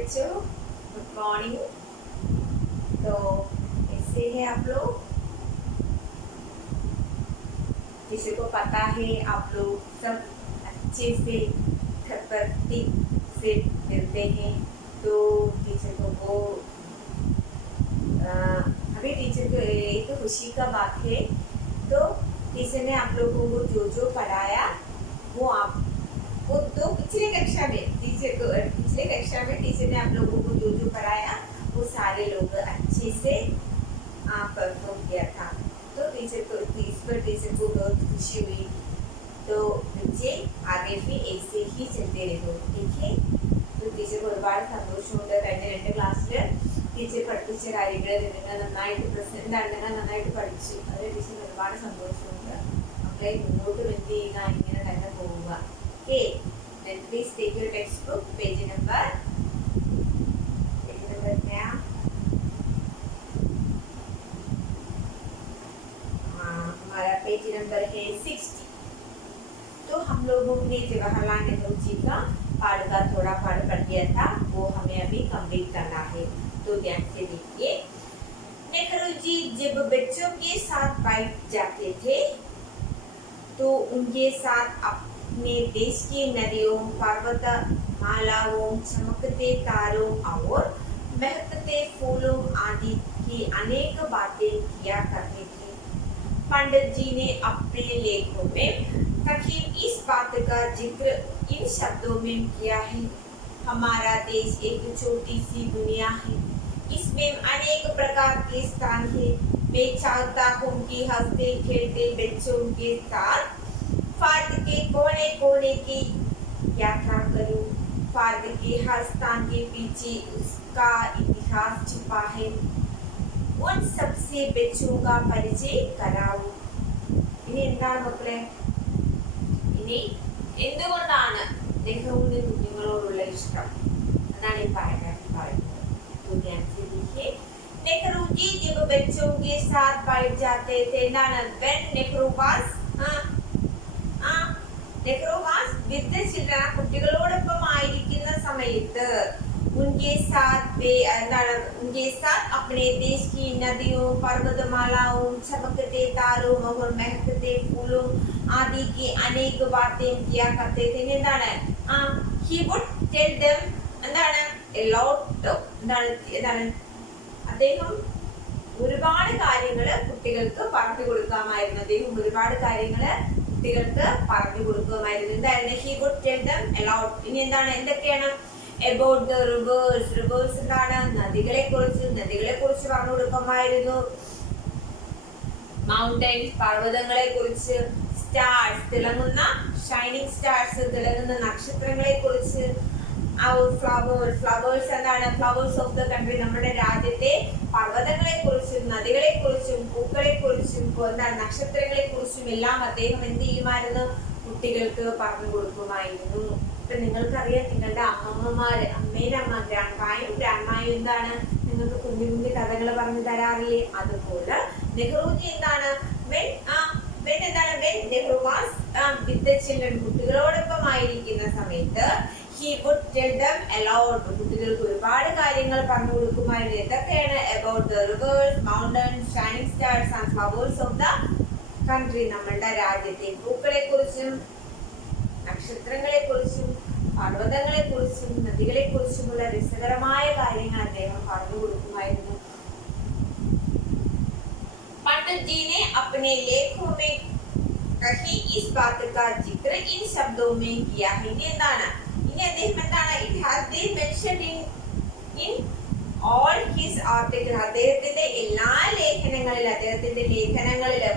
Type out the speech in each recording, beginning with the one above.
बच्चों, good morning. तो कैसे हैं आप लोग? किसी को पता है आप लोग सब अच्छे से घर पर ठीक से मिलते हैं। तो टीचर को अभी टीचर को एक खुशी का बात है। तो टीचर ने आप लोगों को जो पढ़ाया वो आपको तो पिछले कक्षा में टीचर ने आप लोगों को जो पढ़ाया वो सारे लोग अच्छे से परफॉर्म किया था। तो टीचर को बहुत खुशी हुई। तो बच्चे आगे भी ऐसे ही चलते रहो, ठीक है? तो टीचर को ഒരുപാട് സന്തോഷമുണ്ട്. കഴിഞ്ഞ 2 ക്ലാസ്സിൽ ടീച്ചർ പഠിപ്പിച്ച കാര്യങ്ങൾ നിങ്ങൾ നന്നായിട്ട് നന്നായിട്ട് പഠിച്ചു. അത് ടീച്ചർ ഒരുപാട് സന്തോഷമുണ്ട്. മക്കളെ മുന്നോട്ട് എന്ത് ചെയ്യുക, ഇങ്ങനെ തന്നെ പോവുക. Okay, please take your textbook, page number क्या? हमारा पेज नंबर है 60। तो हम लोगों ने जवाहरलाल नेहरू जी का पाठ का थोड़ा पाठ पढ़ दिया था, वो हमें अभी कंप्लीट करना है। तो ध्यान से देखिए। नेहरू जी जब बच्चों के साथ बैठ जाते थे तो उनके साथ अपने देश की नदियों, पर्वत मालाओं, चमकते तारों और महकते फूलों आदि की अनेक बातें किया करते थे। पंडित जी ने अपने लेखों में कहीं इस बात का जिक्र इन शब्दों में किया है, हमारा देश एक छोटी सी दुनिया है, इसमें अनेक प्रकार के स्थान है। मैं चाहता हूँ कि हंसते खेलते बच्चों के साथ भारत के कोने कोने की यात्रा करूं। भारत के हर स्थान के पीछे उसका इतिहास छुपा है, उन सबसे बच्चों का परिचय कराऊं। ഇനി എന്താണ് മക്കളെ? ഇനി എന്തുകൊണ്ടാണ് നെഹ്റുവിന് കുഞ്ഞുങ്ങളോടുള്ള ഇഷ്ടം എന്നാണ് ഈ പാരഗ്രാഫിൽ പറയുന്നത്. तो ध्यान से देखिए। नेहरू जी जब बच्चों के साथ बैठ जाते थे, when Nehru was with the children, കുട്ടികളോടൊപ്പം ആയിരിക്കുന്ന സമയത്ത് उनके साथ अपने देश की नदियों, पर्वतमालाओं, चमकते तारों और महकते फूलों आदि की अनेक बातें किया करते थे. He would tell them a lot. അദ്ദേഹം ഒരുപാട് കാര്യങ്ങൾ കുട്ടികൾക്ക് പറഞ്ഞു കൊടുക്കുമായിരുന്നു. എന്തായിരുന്നു? He would tell them a lot. ഇനി എന്തൊക്കെയാണ്? About the rivers എന്താണ്? നദികളെ കുറിച്ച് പറഞ്ഞു കൊടുക്കുമായിരുന്നു. മൗണ്ടൻസ്, പർവ്വതങ്ങളെ കുറിച്ച്. സ്റ്റാർസ്, തിളങ്ങുന്ന ഷൈനിങ് സ്റ്റാർസ്, തിളങ്ങുന്ന നക്ഷത്രങ്ങളെ കുറിച്ച്. ഫ്ലവേഴ്സ് എന്താണ്? ഫ്ലവേഴ്സ് ഓഫ് ദ കൺട്രി, നമ്മുടെ രാജ്യത്തെ പർവ്വതങ്ങളെ കുറിച്ചും നദികളെ കുറിച്ചും പൂക്കളെ കുറിച്ചും നക്ഷത്രങ്ങളെ കുറിച്ചും എല്ലാം അദ്ദേഹം എന്ത് ചെയ്യുമായിരുന്നു? കുട്ടികൾക്ക് പറഞ്ഞു കൊടുക്കുമായിരുന്നു. ഇപ്പൊ നിങ്ങൾക്കറിയാം, നിങ്ങളുടെ അമ്മമ്മമാര്, ഗ്രാൻഡ്മായും എന്താണ് നിങ്ങൾക്ക് കുഞ്ഞു കുഞ്ഞു കഥകൾ പറഞ്ഞു തരാറില്ലേ? അതുപോലെ നെഹ്റുജി എന്താണ് Nehru was with the children, കുട്ടികളോടൊപ്പം ആയിരിക്കുന്ന സമയത്ത് he would tell them a lot. കുട്ടികൾക്ക് ഒരുപാട് കാര്യങ്ങൾ പറഞ്ഞു കൊടുക്കുമായിരുന്നു. എന്തൊക്കെയാണ്? about the rivers, mountains, shining stars and flowers of the country, നമ്മളുടെ രാജ്യത്തെ പൂക്കളെ കുറിച്ചും നക്ഷത്രങ്ങളെ കുറിച്ചും പർവ്വതങ്ങളെ കുറിച്ചും നദികളെ കുറിച്ചുമുള്ള രസകരമായ കാര്യങ്ങൾ അദ്ദേഹം പറഞ്ഞു കൊടുക്കുമായിരുന്നു. पंडित जी ने अपने लेखों में कहीं इस बात का जिक्र इन शब्दों में किया है. ഇനി അദ്ദേഹം എന്താണ്? It has been mentioned in all his articles. അദ്ദേഹത്തിന്റെ എല്ലാ ലേഖനങ്ങളിലും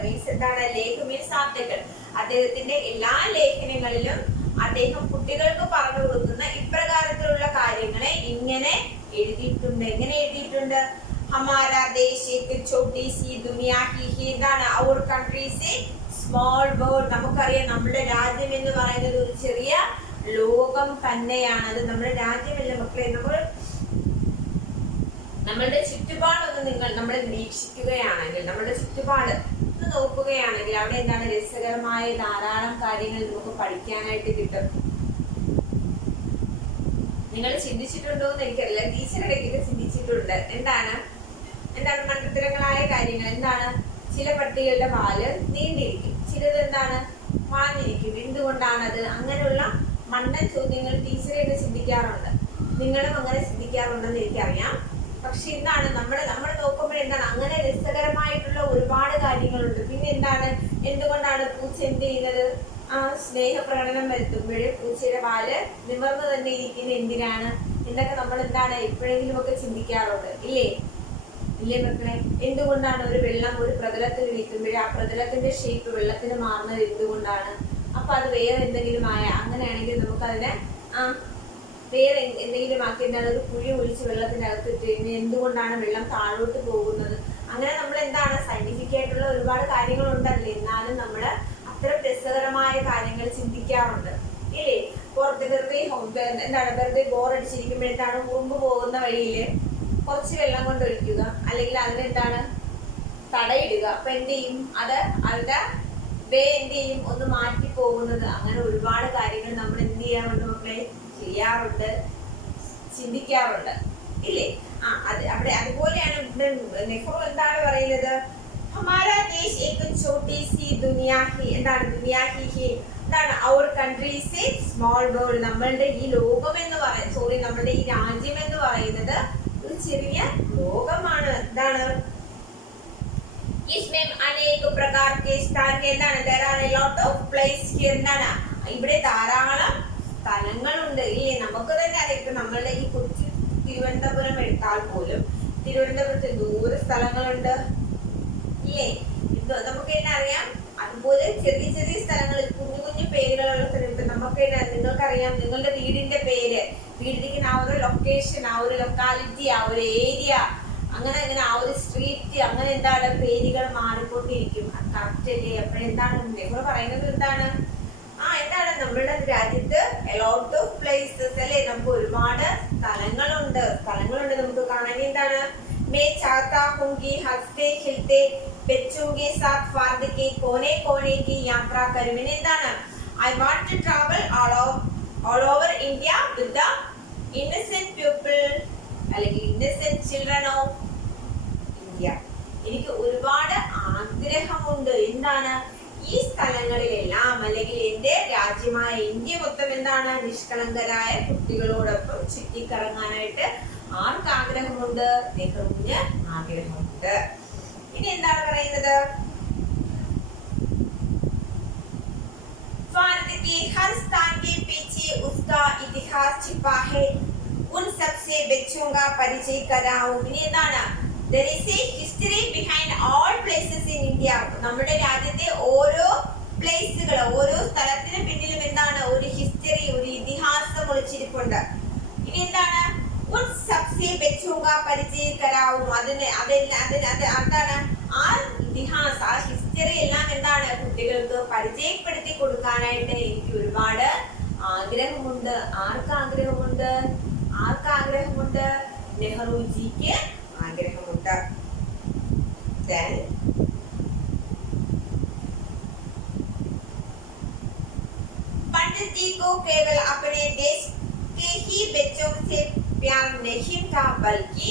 മീൻസ് എന്താണ്? Lekha means article. അദ്ദേഹത്തിന്റെ എല്ലാ ലേഖനങ്ങളിലും അദ്ദേഹം കുട്ടികൾക്ക് പറഞ്ഞു കൊടുക്കുന്ന ഇപ്രകാരത്തിലുള്ള കാര്യങ്ങളെ ഇങ്ങനെ എഴുതിയിട്ടുണ്ട്. എങ്ങനെ എഴുതിയിട്ടുണ്ട്? हमारा देश एक छोटी सी दुनिया ही है. എന്താണ്? our country is a small world. നമുക്കറിയാം, നമ്മുടെ രാജ്യം എന്ന് പറയുന്നത് ഒരു ചെറിയ ലോകം തന്നെയാണ്. അത് നമ്മുടെ രാജ്യമല്ല മക്കളെ. നമ്മളുടെ ചുറ്റുപാടൊന്ന് നമ്മൾ വീക്ഷിക്കുകയാണെങ്കിൽ, നമ്മുടെ ചുറ്റുപാട് ഒന്ന് നോക്കുകയാണെങ്കിൽ അവിടെ എന്താണ്? രസകരമായ ധാരാളം കാര്യങ്ങൾ നമുക്ക് പഠിക്കാനായിട്ട് കിട്ടും. നിങ്ങൾ ചിന്തിച്ചിട്ടുണ്ടോ എന്ന് എനിക്കറിയില്ല, ടീച്ചറുടെ ഇടയ്ക്ക് ചിന്തിച്ചിട്ടുണ്ട്. എന്താണ് മണ്ടത്തരങ്ങളായ കാര്യങ്ങൾ. എന്താണ്, ചില പട്ടികളുടെ പാല് നീണ്ടിരിക്കും, ചിലത് എന്താണ് വളഞ്ഞിരിക്കും. എന്തുകൊണ്ടാണത്? അങ്ങനെയുള്ള മണ്ടൻ ചോദ്യങ്ങൾ ടീച്ചറെ ചിന്തിക്കാറുണ്ട്. നിങ്ങളും അങ്ങനെ ചിന്തിക്കാറുണ്ടെന്ന് എനിക്കറിയാം. പക്ഷെ എന്താണ് നമ്മൾ നോക്കുമ്പോൾ എന്താണ് അങ്ങനെ രസകരമായിട്ടുള്ള ഒരുപാട് കാര്യങ്ങളുണ്ട്. പിന്നെ എന്താണ്, എന്തുകൊണ്ടാണ് പൂച്ച എന്ത് ചെയ്യുന്നത്? സ്നേഹപ്രകടനം വരുത്തുമ്പോഴേ പൂച്ചയുടെ പാല് നിവർന്നു തന്നെ ഇരിക്കുന്ന എന്തിനാണ് എന്നൊക്കെ നമ്മൾ എന്താണ് എപ്പോഴെങ്കിലും ഒക്കെ ചിന്തിക്കാറുണ്ട്, ഇല്ലേ മക്കളെ? എന്തുകൊണ്ടാണ് ഒരു വെള്ളം ഒരു പ്രതലത്തിൽ ഇരിക്കുമ്പോഴേ ആ പ്രതലത്തിന്റെ ഷേപ്പ് വെള്ളത്തിന് മാറുന്നത് എന്തുകൊണ്ടാണ്? അപ്പൊ അത് വേറെ എന്തെങ്കിലും അങ്ങനെയാണെങ്കിൽ നമുക്കതിനെ വേറെ എന്തെങ്കിലും ആക്കി എന്താണ് ഒരു കുഴി ഒഴിച്ച് വെള്ളത്തിനകത്ത് ഇട്ട് കഴിഞ്ഞാൽ എന്തുകൊണ്ടാണ് വെള്ളം താഴോട്ട് പോകുന്നത്? അങ്ങനെ നമ്മൾ എന്താണ് സയന്റിഫിക് ആയിട്ടുള്ള ഒരുപാട് കാര്യങ്ങളുണ്ടല്ലേ, എന്നാലും നമ്മൾ അത്തരം രസകരമായ കാര്യങ്ങൾ ചിന്തിക്കാറുണ്ട്, ഇല്ലേ? പുറത്ത് വെറുതെ ബോറടിച്ചിരിക്കുമ്പോഴത്താണ് ഉറുമ്പ് പോകുന്ന വഴിയില് കുറച്ച് വെള്ളം കൊണ്ട് ഒഴിക്കുക, അല്ലെങ്കിൽ അതിനെന്താണ് തടയിടുക. അപ്പൊ എന്ത് ചെയ്യും? അതിന്റെ എന്ത് ചെയ്യും? ഒന്ന് മാറ്റി പോകുന്നത്. അങ്ങനെ ഒരുപാട് കാര്യങ്ങൾ നമ്മൾ എന്ത് ചെയ്യാറുണ്ട് മക്കളെ? ചെയ്യാറുണ്ട്, ചിന്തിക്കാറുണ്ട്, ഇല്ലേ? അതുപോലെയാണ് നെഹ്റു എന്താണ് പറയുന്നത്? ഹമാരാ ദേശ് ഏക് ഛോട്ടി സി ദുനിയാ ഹി. എന്താണ് ദുനിയാ ഹി? എന്താണ് അവർ കൺട്രി സെ സ്മോൾ വേൾഡ്. നമ്മളുടെ ഈ ലോകം എന്ന് നമ്മളുടെ ഈ രാജ്യം എന്ന് പറയുന്നത് ഒരു ചെറിയ ലോകമാണ്. എന്താണ് ഇവിടെ ധാരാളം സ്ഥലങ്ങളുണ്ട്, ഇല്ലേ? നമുക്ക് തന്നെ അറിയാം. ഇപ്പൊ നമ്മളുടെ ഈ കൊച്ചി തിരുവനന്തപുരം എടുത്താൽ പോലും തിരുവനന്തപുരത്ത് ദൂര സ്ഥലങ്ങളുണ്ട്, ഇല്ലേ? നമുക്ക് തന്നെ അറിയാം. അതുപോലെ ചെറിയ ചെറിയ സ്ഥലങ്ങളിൽ കുഞ്ഞു കുഞ്ഞു പേരുകളുള്ള സ്ഥലത്ത് നമുക്ക് തന്നെ നിങ്ങൾക്കറിയാം. നിങ്ങളുടെ വീടിന്റെ പേര്, വീടിരിക്കുന്ന ആ ഒരു ലൊക്കേഷൻ, ആ ഒരു ലൊക്കാലിറ്റി, ആ ഒരു ഏരിയ, അങ്ങനെ ആ ഒരു സ്ട്രീറ്റ്, അങ്ങനെ എന്താണ് പേരുകൾ മാറിക്കൊണ്ടിരിക്കും. കറക്റ്റ് അല്ലേ? അപ്പോഴെന്താണ് നെഹ്റു പറയുന്നത്? എന്താണ് നമ്മളുടെ രാജ്യത്ത് എലോട്ട് ഓഫ് പ്ലേസസ് അല്ലേ, നമുക്ക് ഒരുപാട് സ്ഥലങ്ങളുണ്ട് നമുക്ക് കാണാൻ. എന്താണ് मैं चाहता हूँ कि हंसते खिलते बच्चों के साथ भारत के कोने कोने की यात्रा करूँ. എന്താണ് I want to travel all over India with the innocent people അല്ലെങ്കിൽ innocent children of India. എനിക്ക് ഒരുപാട് ആഗ്രഹമുണ്ട്. എന്താണ് ഈ സ്ഥലങ്ങളിലെല്ലാം അല്ലെങ്കിൽ എന്റെ രാജ്യമായ ഇന്ത്യ മൊത്തം എന്താണ് നിഷ്കളങ്കരായ കുട്ടികളോടൊപ്പം ചുറ്റിക്കറങ്ങാനായിട്ട് ആർക്ക് ആഗ്രഹമുണ്ട്? നെഹ്റുവിന് ആഗ്രഹമുണ്ട്. ഇനി എന്താണ് പറയുന്നത്? भारत के हर स्थान के पीछे उसका इतिहास छिपा है. उन सबसे बच्चों का परिचय कराऊं. ഇനി എന്താണ് there is a history behind all places in India. നമ്മുടെ രാജ്യത്തെ ഓരോ പ്ലേസുകൾ, ഓരോ സ്ഥലത്തിന് പിന്നിലും എന്താണ് ഒരു ഹിസ്റ്ററി, ഒരു ഇതിഹാസം ഒളിച്ചിരിപ്പുണ്ട്. ഇനി എന്താണ് उन सबसे बच्चों का परिचय कराऊं. എന്താണ് ആ ഇതിഹാസ, ആ ഹിസ്റ്ററി എല്ലാം എന്താണ് കുട്ടികൾക്ക് പരിചയപ്പെടുത്തി കൊടുക്കാനായിട്ട് എനിക്ക് ഒരുപാട് ആഗ്രഹമുണ്ട്. ആർക്കാഗ്രഹമുണ്ട്? നെഹ്റുജിക്ക് ആഗ്രഹമുണ്ട്. पंडित जी को केवल अपने देश के ही बच्चों से प्यार नहीं था, बल्कि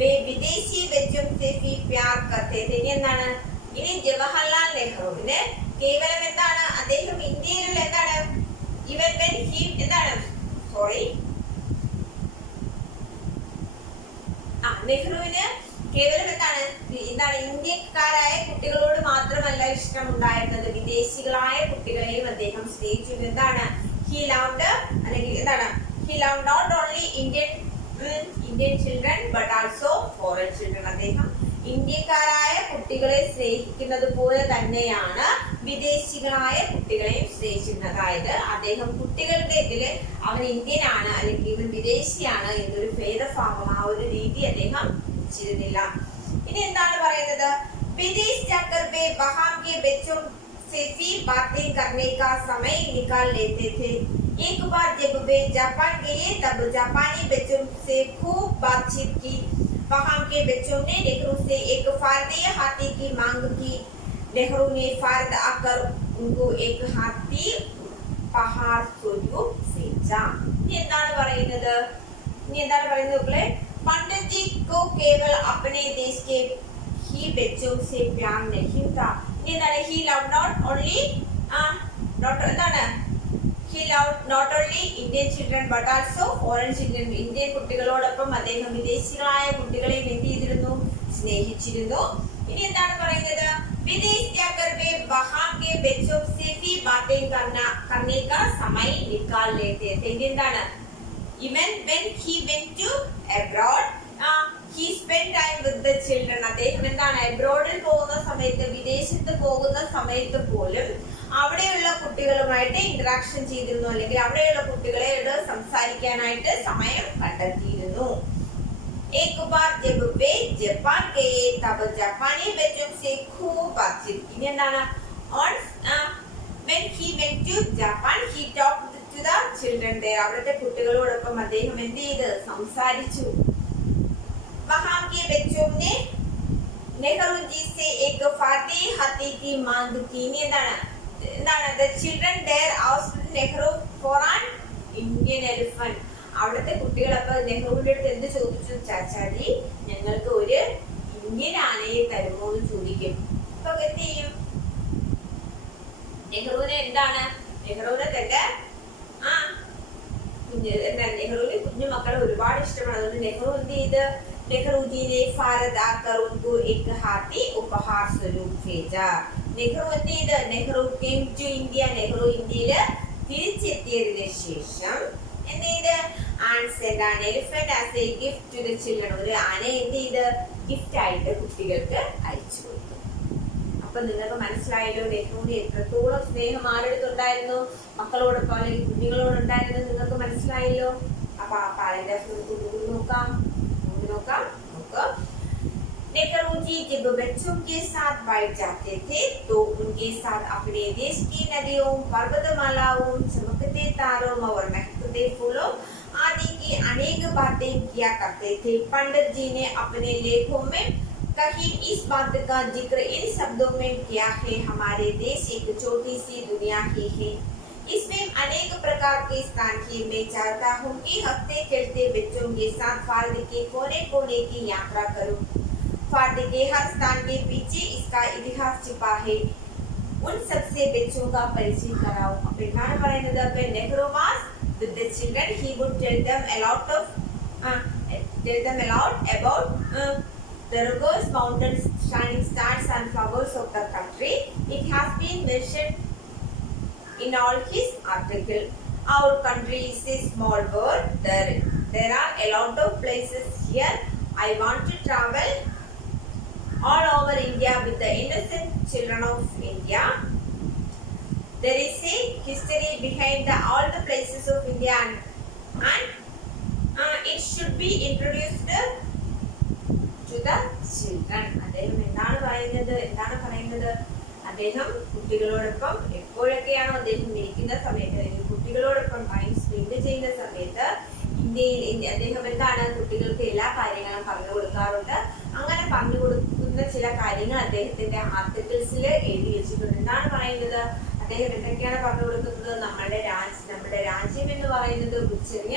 वे विदेशी बच्चों से भी प्यार करते थे. എന്താണ് ഇനി ജവഹർലാൽ നെഹ്റുവിന് കേവലം എന്താണ് അദ്ദേഹം ഇന്ത്യയിലുള്ള എന്താണ് ഈവൻ വെൻ ഹി എന്താണ് നെഹ്റുവിന് കേവലം എന്താണ് ഇന്ത്യക്കാരായ കുട്ടികളോട് മാത്രമല്ല ഇഷ്ടമുണ്ടായിരുന്നത്, വിദേശികളായ കുട്ടികളെയും അദ്ദേഹം സ്നേഹിച്ചു. എന്താണ് he loved not only Indian children but also foreign children. അദ്ദേഹം ഇന്ത്യക്കാരായ കുട്ടികളെ സ്നേഹിക്കുന്നത് പോലെ തന്നെയാണ് വിദേശികളായ കുട്ടികളെയും സ്നേഹിച്ചിരുന്നത്. അതായത് അദ്ദേഹം കുട്ടികളുടെ ഇതില് അവൻ ഇന്ത്യനാണ് അല്ലെങ്കിൽ ഇവൻ വിദേശിയാണ് എന്നൊരു ഭേദഭാവം, ആ ഒരു രീതി അദ്ദേഹം വെച്ചിരുന്നില്ല. ഇനി എന്താണ് പറയുന്നത്? विदेश जाकर वे वहां के बच्चों से भी बातें करने का समय निकाल लेते थे. एक बार जब वे जापान गए तब जापानी बच्चों से खूब बातचीत की. वहां के बच्चों ने नेहरू से एक भारतीय हाथी की मांग की. नेहरू ने भारत आकर उनको एक हाथी पहाड़ स्वरूप से भेजा. ഇനി എന്താണ് പറയുന്നത്? മക്കളെ? पंडित जी को केवल अपने देश के ही बच्चों से प्यार नहीं था. ഇനി എന്താണ്? He loved not only not only Indian children but also foreign children. Indian കുട്ടികളോടൊപ്പം അദ്ദേഹം വിദേശികളായ കുട്ടികളെയും എന്ത് ചെയ്തിരുന്നു? സ്നേഹിച്ചിരുന്നു. ഇനി എന്താണ് പറയുന്നത്? विदेश जाकर वे वहां के बच्चों से भी बातें करने का समय निकाल लेते थे. എന്താണ്? Even when he went to abroad, he spent time with the children. അദ്ദേഹം എന്താണ്? അബ്രോഡിൽ പോകുന്ന സമയത്ത്, വിദേശത്ത് പോകുന്ന സമയത്ത് പോലും അവിടെയുള്ള കുട്ടികളുമായിട്ട് ഇന്ററാക്ഷൻ ചെയ്തിരുന്നു, അല്ലെങ്കിൽ അവിടെയുള്ള കുട്ടികളോട് സംസാരിക്കാനായിട്ട് സമയം കണ്ടെത്തിയിരുന്നു. एक बार जब वे जापान गए तब जापानी बच्चों से खूब बातचीत की. എന്താണ്? When he went to Japan, he talked to the children there. അവിടുത്തെ കുട്ടികളോടൊപ്പം അദ്ദേഹം എന്ത് ചെയ്തു? സംസാരിച്ചു. वहां के बच्चों ने नेहरू जी से एक फाती हाथी की मांग की. എന്താണ്? The children there asked Nehru for an Indian elephant. അവിടുത്തെ കുട്ടികൾ അപ്പൊ നെഹ്റുവിന്റെ അടുത്ത് എന്ത് ചോദിച്ചു? ചാച്ചാജി, ഞങ്ങൾക്ക് ഒരു ഇന്ത്യൻ ആനയെ തരുമോ എന്ന് ചോദിക്കും. അപ്പൊ എന്ത് ചെയ്യും? നെഹ്റുവിന് എന്താണ്? നെഹ്റുവിനെ തന്റെ നെഹ്റുവിന് കുഞ്ഞു മക്കളെ ഒരുപാട് ഇഷ്ടമാണ്. അതുകൊണ്ട് നെഹ്റു എന്ത് ചെയ്ത്? നെഹ്റുജിനെ ഭാരത് ആക്കർ ഉनको एक हाथी उपहार स्वरूप भेजा. നെഹ്റു എന്ത് ചെയ്ത്? Nehru came to India. Nehru ഇന്ത്യയില് തിരിച്ചെത്തിയതിനു ശേഷം എന്ത് ചെയ്ത്? and sent an elephant as a gift to the children. ഒരു ആനയെ എന്ത് ചെയ്ത്? ഗിഫ്റ്റ് ആയിട്ട് കുട്ടികൾക്ക് അയച്ചു കൊടുത്തു. അപ്പൊ നിങ്ങൾക്ക് മനസ്സിലായല്ലോ നെഹ്റുവിന് എത്രത്തോളം സ്നേഹം ആരെടുത്തുണ്ടായിരുന്നു? മക്കളോടൊപ്പം അല്ലെങ്കിൽ കുഞ്ഞുങ്ങളോടുണ്ടായിരുന്നു. നിങ്ങൾക്ക് മനസ്സിലായല്ലോ. അപ്പൊ ആ പാരഗ്രാഫ് നമുക്ക് നോക്കാം. नेहरू जी जब बच्चों के साथ बैठ जाते थे तो उनके साथ अपने देश की नदियों, पर्वतमालाओं, चमकते तारों और महकते फूलों आदि की अनेक बातें किया करते थे. पंडित जी ने अपने लेखों में कहीं इस बात का जिक्र इन शब्दों में किया है. हमारे देश एक छोटी सी दुनिया ही है, इसमें अनेक प्रकार के स्थान की. मैं चाहता हूँ कि हंसते खेलते बच्चों के साथ भारत के कोने कोने की यात्रा करूँ. भारत के हर स्थान के पीछे इसका इतिहास छिपा है. उन सबसे बच्चों का परिचय कराओ. अब എന്താണ് പറയുന്നത്? when Nehru was with the children, he would tell them a lot about the rivers, mountains, shining stars and flowers of the country. It has been mentioned in all his article. Our country is a small world. There are a lot of places here. I want to travel all over India with the innocent children of India. There is a history behind all the places of India and it should be introduced to the children. അദ്ദേഹം എന്താണ് പറയുന്നത്? അദ്ദേഹം കുട്ടികളോടൊപ്പം എപ്പോഴൊക്കെയാണോ അദ്ദേഹം ഇരിക്കുന്ന സമയത്ത്, അല്ലെങ്കിൽ കുട്ടികളോടൊപ്പം time spend ചെയ്യുന്ന സമയത്ത് ഇന്ത്യയിൽ അദ്ദേഹം എന്താണ്? കുട്ടികൾക്ക് എല്ലാ കാര്യങ്ങളും പറഞ്ഞു കൊടുക്കാറുണ്ട്. അങ്ങനെ പറഞ്ഞു കൊടുക്കുന്ന ചില കാര്യങ്ങൾ അദ്ദേഹത്തിന്റെ ആർട്ടിക്കിൾസിൽ എഴുതി വെച്ചിട്ടുണ്ട്. എന്താണ് പറയുന്നത്? അദ്ദേഹം എന്തൊക്കെയാണ് പറഞ്ഞു കൊടുക്കുന്നത്? നമ്മുടെ രാജ്യം എന്ന് പറയുന്നത് ഒരു ചെറിയ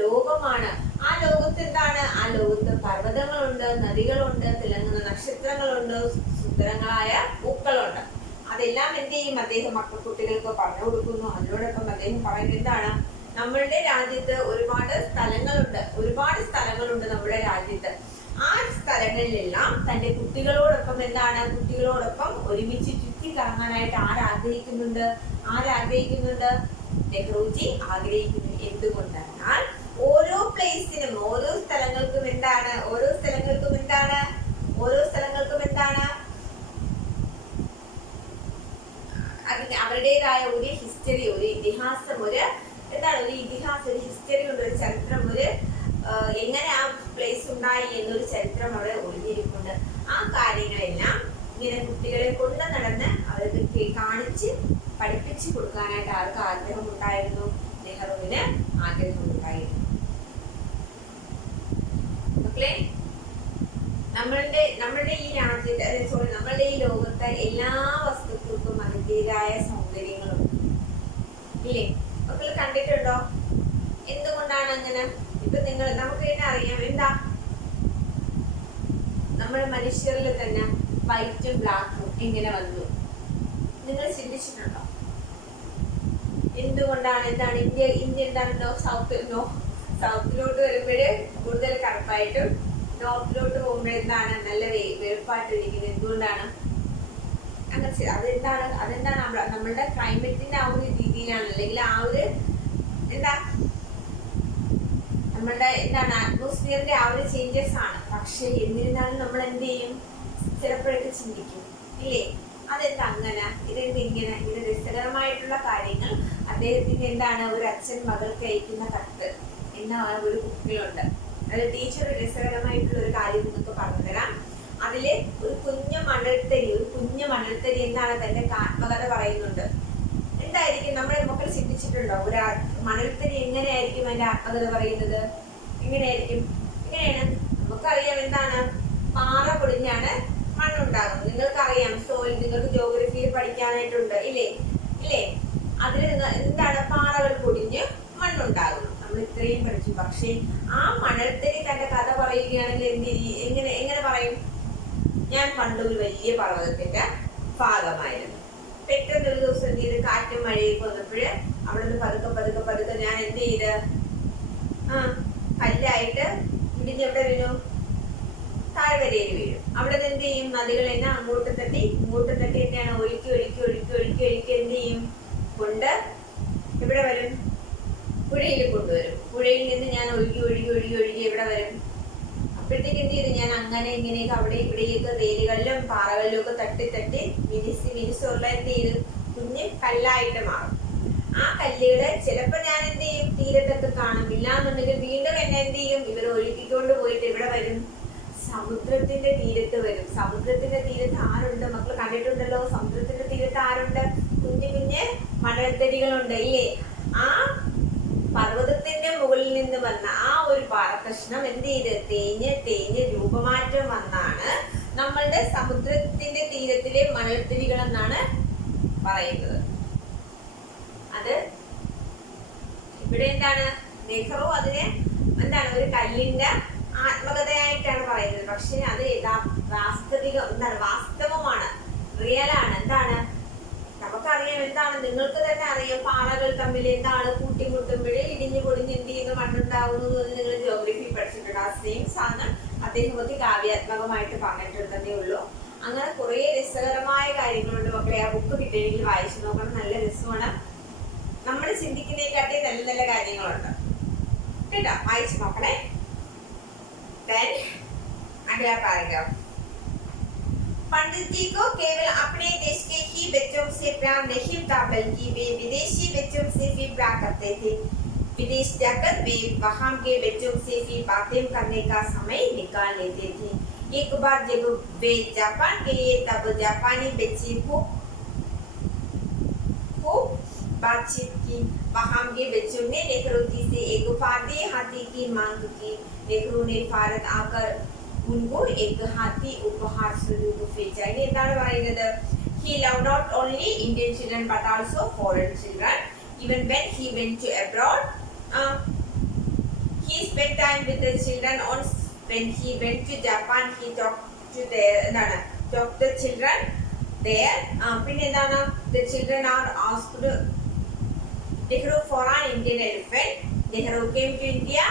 ലോകമാണ്. ആ ലോകത്ത് എന്താണ്? ആ ലോകത്ത് പർവ്വതങ്ങളുണ്ട്, നദികളുണ്ട്, തിളങ്ങുന്ന നക്ഷത്രങ്ങളുണ്ട്, സുന്ദരങ്ങളായ പൂക്കളുണ്ട്. അതെല്ലാം എന്ത് ചെയ്യും? അദ്ദേഹം കുട്ടികൾക്ക് പറഞ്ഞു കൊടുക്കുന്നു. അതിനോടൊപ്പം അദ്ദേഹം പറയുന്നത് എന്താണ്? നമ്മളുടെ രാജ്യത്ത് ഒരുപാട് സ്ഥലങ്ങളുണ്ട് നമ്മുടെ രാജ്യത്ത്. ആ സ്ഥലങ്ങളിലെല്ലാം തന്റെ കുട്ടികളോടൊപ്പം ഒരുമിച്ച് ചുറ്റി കറങ്ങാനായിട്ട് ആരാഗ്രഹിക്കുന്നുണ്ട്? നെഹ്റുജി ആഗ്രഹിക്കുന്നു. എന്തുകൊണ്ടെന്നാൽ ഓരോ സ്ഥലങ്ങൾക്കും എന്താണ് അതിന് അവരുടേതായ ഒരു ഹിസ്റ്ററി, ഒരു ഇതിഹാസം, ഒരു ഹിസ്റ്ററി ഉണ്ട്, ഒരു ചരിത്രം, എങ്ങനെ ആ പ്ലേസ് ഉണ്ടായി എന്നൊരു ചരിത്രം അവിടെ ഒളിഞ്ഞിരിപ്പുണ്ട്. ആ കാര്യങ്ങളെല്ലാം ഇങ്ങനെ കുട്ടികളെ കൊണ്ട് നടന്ന് അവർക്ക് കാണിച്ച് പഠിപ്പിച്ചു കൊടുക്കാനായിട്ട് ആർക്ക് ആഗ്രഹമുണ്ടായിരുന്നു? നെഹ്റുവിന് ആഗ്രഹമുണ്ടായിരുന്നു. മക്കളെ, നമ്മളുടെ ഈ രാജ്യത്ത്, നമ്മളുടെ ഈ ലോകത്തെ എല്ലാ വസ്തുക്കൾക്കും അതിൻ്റെതായ സൗന്ദര്യങ്ങളുണ്ട്, ഇല്ലേ? മക്കൾ കണ്ടിട്ടുണ്ടോ? എന്തുകൊണ്ടാണ് അങ്ങനെ? ഇപ്പൊ നമുക്ക് തന്നെ അറിയാം, എന്താ നമ്മുടെ മനുഷ്യരിൽ തന്നെ വൈറ്റും ബ്ലാക്കും എങ്ങനെ വന്നു? നിങ്ങൾ ചിന്തിച്ചിട്ടുണ്ടോ? എന്തുകൊണ്ടാണ്? എന്താണ് ഇന്ത്യ എന്താണല്ലോ സൗത്തിലോട്ട് വരുമ്പോഴ് കൂടുതൽ കറുപ്പായിട്ടും നോർത്തിലോട്ട് പോകുമ്പോൾ എന്താണ് നല്ല വെളുപ്പായിട്ടിരിക്കുന്നത്? എന്തുകൊണ്ടാണ് അങ്ങനെ? അതെന്താണ് നമ്മളുടെ ക്ലൈമറ്റിന്റെ ആ ഒരു രീതിയിലാണ്, അല്ലെങ്കിൽ ആ ഒരു എന്താ നമ്മളുടെ അറ്റ്മോസ്ഫിയറിന്റെ ആ ഒരു ചേഞ്ചസ് ആണ്. പക്ഷെ എന്നിരുന്നാലും നമ്മൾ എന്ത് ചെയ്യും? ചിലപ്പോഴൊക്കെ ചിന്തിക്കും, ഇല്ലേ, അതെന്താ അങ്ങനെ, ഇതെന്ത് ഇങ്ങനെ? ഇത് രസകരമായിട്ടുള്ള കാര്യങ്ങൾ അദ്ദേഹത്തിന്റെ ഒരു അച്ഛൻ മകൾക്ക് അയക്കുന്ന കത്ത് എന്ന ഒരു ബുക്കിലുണ്ട്. അത് ടീച്ചർ രസകരമായിട്ടുള്ള ഒരു കാര്യം നിങ്ങൾക്ക് പറഞ്ഞു തരാം. അതില് ഒരു കുഞ്ഞു മണൽത്തരി എന്താണ് തന്റെ ആത്മകഥ പറയുന്നുണ്ട്. എന്തായിരിക്കും? നമ്മുടെ മക്കൾ ചിന്തിച്ചിട്ടുണ്ടോ? ഒരു മണൽത്തരി എങ്ങനെയായിരിക്കും അതിന്റെ ആത്മകഥ പറയുന്നത്? എങ്ങനെയായിരിക്കും? ഇങ്ങനെയാണ്. നമുക്കറിയാം, എന്താണ് പാറ പൊടിഞ്ഞാണ് മണ്ണുണ്ടാകുന്നത്. നിങ്ങൾക്കറിയാം, സോയിൽ നിങ്ങൾക്ക് ജോഗ്രഫിയിൽ പഠിക്കാനായിട്ടുണ്ട്, ഇല്ലേ? അതിൽ എന്താണ് പാറകൾ പൊടിഞ്ഞ് മണ്ണുണ്ടാകുന്നു. നമ്മൾ ഇത്രയും പഠിച്ചു. പക്ഷെ ആ മണൽത്തരി തന്റെ കഥ പറയുകയാണെങ്കിൽ എങ്ങനെ പറയും? ഞാൻ പണ്ടൊരു വലിയ പർവ്വതത്തിന്റെ ഭാഗമായിരുന്നു. പെട്ടെന്ന് ഒരു ദിവസം എന്ത് ചെയ്ത്, കാറ്റും മഴയൊക്കെ വന്നപ്പോഴ് അവിടെ നിന്ന് പതുക്കെ ഞാൻ എന്ത് ചെയ്ത് കല്ലായിട്ട് ഇടിഞ്ഞെവിടെ വീണു? താഴ്വരയിൽ വീഴും. അവിടെ നിന്ന് എന്ത് ചെയ്യും? നദികൾ എന്നെ അങ്ങോട്ട് തട്ടി എന്താണ് ഒഴുക്കി എന്ത് ചെയ്യും? കൊണ്ട് ഇവിടെ വരും, പുഴയിൽ കൊണ്ടുവരും. പുഴയിൽ നിന്ന് ഞാൻ ഒഴുകി ഇവിടെ വരും. അപ്പോഴത്തേക്ക് എന്ത് ചെയ്ത്, ഞാൻ അങ്ങനെ ഇങ്ങനെയൊക്കെ അവിടെ ഇവിടെയൊക്കെ വേരുകളിലും പാറകളിലും ഒക്കെ തട്ടി മിനിസുള്ള എന്ത് ചെയ്തു? കുഞ്ഞ് കല്ലായിട്ട് മാറും. ആ കല്ലുകള് ചിലപ്പോ ഞാൻ എന്ത് ചെയ്യും? തീരത്തൊക്കെ കാണും. ഇല്ലാന്നുണ്ടെങ്കിൽ വീണ്ടും എന്നെ എന്ത് ചെയ്യും? ഇവർ ഒഴുകിക്കൊണ്ട് പോയിട്ട് ഇവിടെ വരും, സമുദ്രത്തിന്റെ തീരത്ത് വരും. സമുദ്രത്തിന്റെ തീരത്ത് ആരുണ്ട്? മക്കൾ കണ്ടിട്ടുണ്ടല്ലോ, സമുദ്രത്തിന്റെ തീരത്ത് ആരുണ്ട്? കുഞ്ഞു മണൽത്തരികളുണ്ട്, ഇല്ലേ? ആ പർവ്വതത്തിന്റെ മുകളിൽ നിന്ന് വന്ന ആ ഒരു പാറക്കഷ്ണം എന്ത് ചെയ്ത് തേഞ്ഞ് രൂപമാറ്റം വന്നാണ് നമ്മളുടെ സമുദ്രത്തിന്റെ തീരത്തിലെ മണൽത്തരികൾ എന്നാണ് പറയുന്നത്. അത് ഇവിടെ നെഹ്റു അതിനെ ഒരു കല്ലിന്റെ ആത്മകഥയായിട്ടാണ് പറയുന്നത്. പക്ഷെ അത് വാസ്തവമാണ്, റിയലാണ്. നമുക്കറിയാം, നിങ്ങൾക്ക് തന്നെ അറിയാം, പാറകൾ തമ്മിൽ കൂട്ടിമുട്ടുമ്പോഴേ ഇടിഞ്ഞു പൊടിഞ്ഞ് എന്ത് ചെയ്യുന്നു? മണ്ണുണ്ടാവുന്നു എന്ന് നിങ്ങൾ ജോഗ്രഫി പഠിച്ചിട്ടുണ്ട്. ആ സെയിം സാധനം അദ്ദേഹം കാവ്യാത്മകമായിട്ട് പറഞ്ഞിട്ടുണ്ടെന്നേ ഉള്ളൂ. അങ്ങനെ കുറെ രസകരമായ കാര്യങ്ങളുണ്ട് മക്കളെ. ആ ബുക്ക് കിട്ടിയെങ്കിൽ വായിച്ചു നോക്കണം, നല്ല രസമാണ്. നമ്മൾ ചിന്തിക്കുന്നതിനെക്കാട്ടി നല്ല നല്ല കാര്യങ്ങളുണ്ട് കേട്ടോ, വായിച്ചു നോക്കണേ. Then अगला पैराग्राफ, पंडित जी को केवल अपने देश के ही बच्चों से प्यार नहीं था, बल्कि वे विदेशी बच्चों से भी प्यार करते थे। विदेश जाकर वे वहां के बच्चों से भी बातें करने का समय निकाल लेते थे। एक बार जब वे जापान गए तब जापानी बच्चे को बातचीत की। वहां के बच्चों ने नेहरू जी से एक फादे हाथी की मांग की। नेहरू ने भारत आकर उनको एक हाथी उपहार स्वरूप भेजा। He loved not only Indian children but also foreign children. Even when he went to abroad, he spent time with the children. When he went to Japan, he talked to the children there. The children are asked Nehru for an Indian elephant. Nehru came to India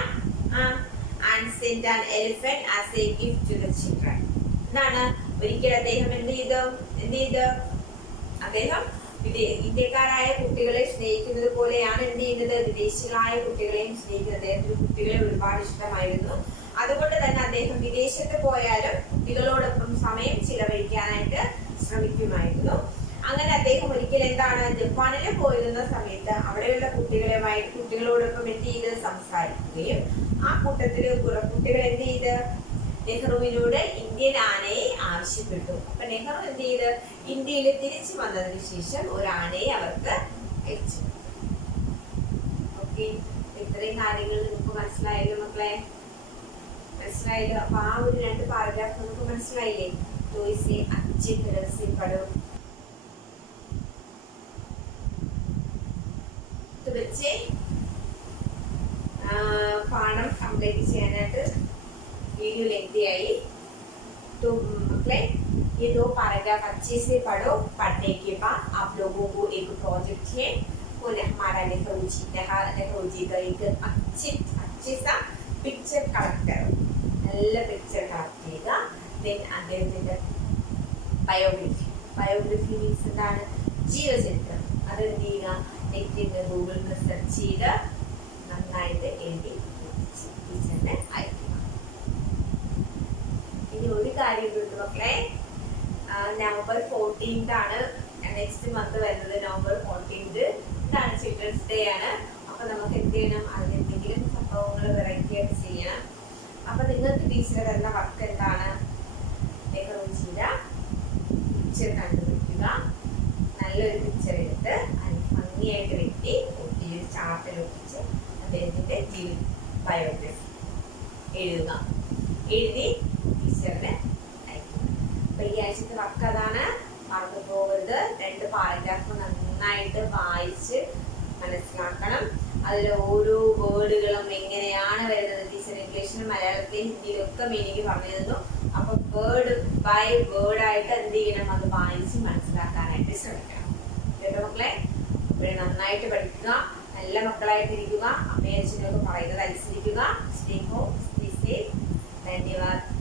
and sent an elephant as a gift to the children. ഒരിക്കൽ അദ്ദേഹം എന്ത് ചെയ്ത് അദ്ദേഹം ഇന്ത്യക്കാരായ കുട്ടികളെ സ്നേഹിക്കുന്നത് പോലെയാണ് എന്ത് ചെയ്യുന്നത്? വിദേശികളായ കുട്ടികളെയും സ്നേഹിക്കുന്നത്. അദ്ദേഹത്തിന് കുട്ടികളെ ഒരുപാട് ഇഷ്ടമായിരുന്നു. അതുകൊണ്ട് തന്നെ അദ്ദേഹം വിദേശത്ത് പോയാലും കുട്ടികളോടൊപ്പം സമയം ചിലവഴിക്കാനായിട്ട് ശ്രമിക്കുമായിരുന്നു. അങ്ങനെ അദ്ദേഹം ഒരിക്കൽ ജപ്പാനിൽ പോയിരുന്ന സമയത്ത് അവിടെയുള്ള കുട്ടികളോടൊപ്പം എന്ത് ചെയ്ത് സംസാരിക്കുകയും ആ കൂട്ടത്തില് കുട്ടികൾ എന്ത് ചെയ്ത് നെഹ്റുവിനോട് ഇന്ത്യൻ ആനയെ ആവശ്യപ്പെട്ടു. അപ്പൊ നെഹ്റു എന്ത് ചെയ്ത് ഇന്ത്യയിൽ തിരിച്ചു വന്നതിന് ശേഷം ഒരു ആനയെ അവർക്ക് അയച്ചു. ഓക്കെ, ഇത്രയും കാര്യങ്ങൾ നമുക്ക് മനസ്സിലായല്ലോ മക്കളെ? മനസ്സിലായല്ലോ? അപ്പൊ ആ ഒരു 2 പാരഗ്രാഫ് നമുക്ക് മനസ്സിലായില്ലേ? तो इसे अच्छी तरह से पढ़ो। तो बच्चे पाठം कंप्लीट ചെയ്യാനായിട്ട് वीडियो लेंथी आई। तो मतलब ये 2 पैराग्राफ अच्छे से पढ़ो। पढ़ने के बाद आप लोगों को एक प्रोजेक्ट है वो हमारा नेहरू जी का एक अच्छे सा पिक्चर कलेक्ट करो। നല്ല पिक्चर कलेक्ट ചെയ്യുക। then അദ്ദേഹത്തിൻ്റെ ബയോഗ്രഫി മീൻസ് എന്താണ്? ജീവചരിത്രം. അത് എന്ത് ചെയ്യുക? നെറ്റിൽ ഗൂഗിളിൽ നിന്ന് സെർച്ച് ചെയ്ത് നന്നായിട്ട് എഴുതി ടീച്ചറിനെ അയക്കുക. ഇനി ഒരു കാര്യം ഉണ്ട് മക്കളെ, നവംബർ 14th ആണ് നെക്സ്റ്റ് മന്ത് വരുന്നത്. നവംബർ 14th ഇതാണ് ചിൽഡ്രൻസ് ഡേ ആണ്. അപ്പൊ നമുക്ക് എന്ത് ചെയ്യണം? അതിലെന്തെങ്കിലും സംഭവങ്ങൾ വെറൈറ്റി ആയിട്ട് ചെയ്യണം. അപ്പൊ നിങ്ങൾക്ക് ടീച്ചർ തരുന്ന വർക്ക് എന്താണ്? നെഹ്റുജിയുടെ പിക്ചർ കണ്ടുപിടിക്കുക. നല്ലൊരു പിക്ചർ എടുത്ത് അത് ഭംഗിയായിട്ട് വെട്ടി ഒട്ടിച്ച് ചാർട്ടിൽ ഒട്ടിച്ച് അദ്ദേഹത്തിന്റെ ബയോഗ്രഫി എഴുതുക. എഴുതി ടീച്ചറിന് അയക്കുക. അപ്പൊ ഈ ആഴ്ചത്തെ വർക്ക് അതാണ്. മറന്നു പോകരുത്. 2 പാരഗ്രാഫ് നന്നായിട്ട് വായിച്ച് മനസ്സിലാക്കണം. അതിൽ ഓരോ വേർഡുകളും എങ്ങനെയാണ് വരുന്നത്. ടീച്ചർ ഇംഗ്ലീഷിലും മലയാളത്തിലും ഹിന്ദിയിലും ഒക്കെ മീനിങ് പറഞ്ഞു തന്നു. അപ്പൊ വേർഡ് ബൈ വേർഡായിട്ട് എന്ത് ചെയ്യണം? അത് വായിച്ച് മനസ്സിലാക്കാനായിട്ട് ശ്രമിക്കണം. കേട്ടോ മക്കളെ? ഇവിടെ നന്നായിട്ട് പഠിക്കുക. നല്ല മക്കളായിട്ടിരിക്കുക. അമ്മയും അച്ഛനൊക്കെ പറയുന്നത് അനുസരിക്കുക. Stay home, stay safe. ധന്യവാദം.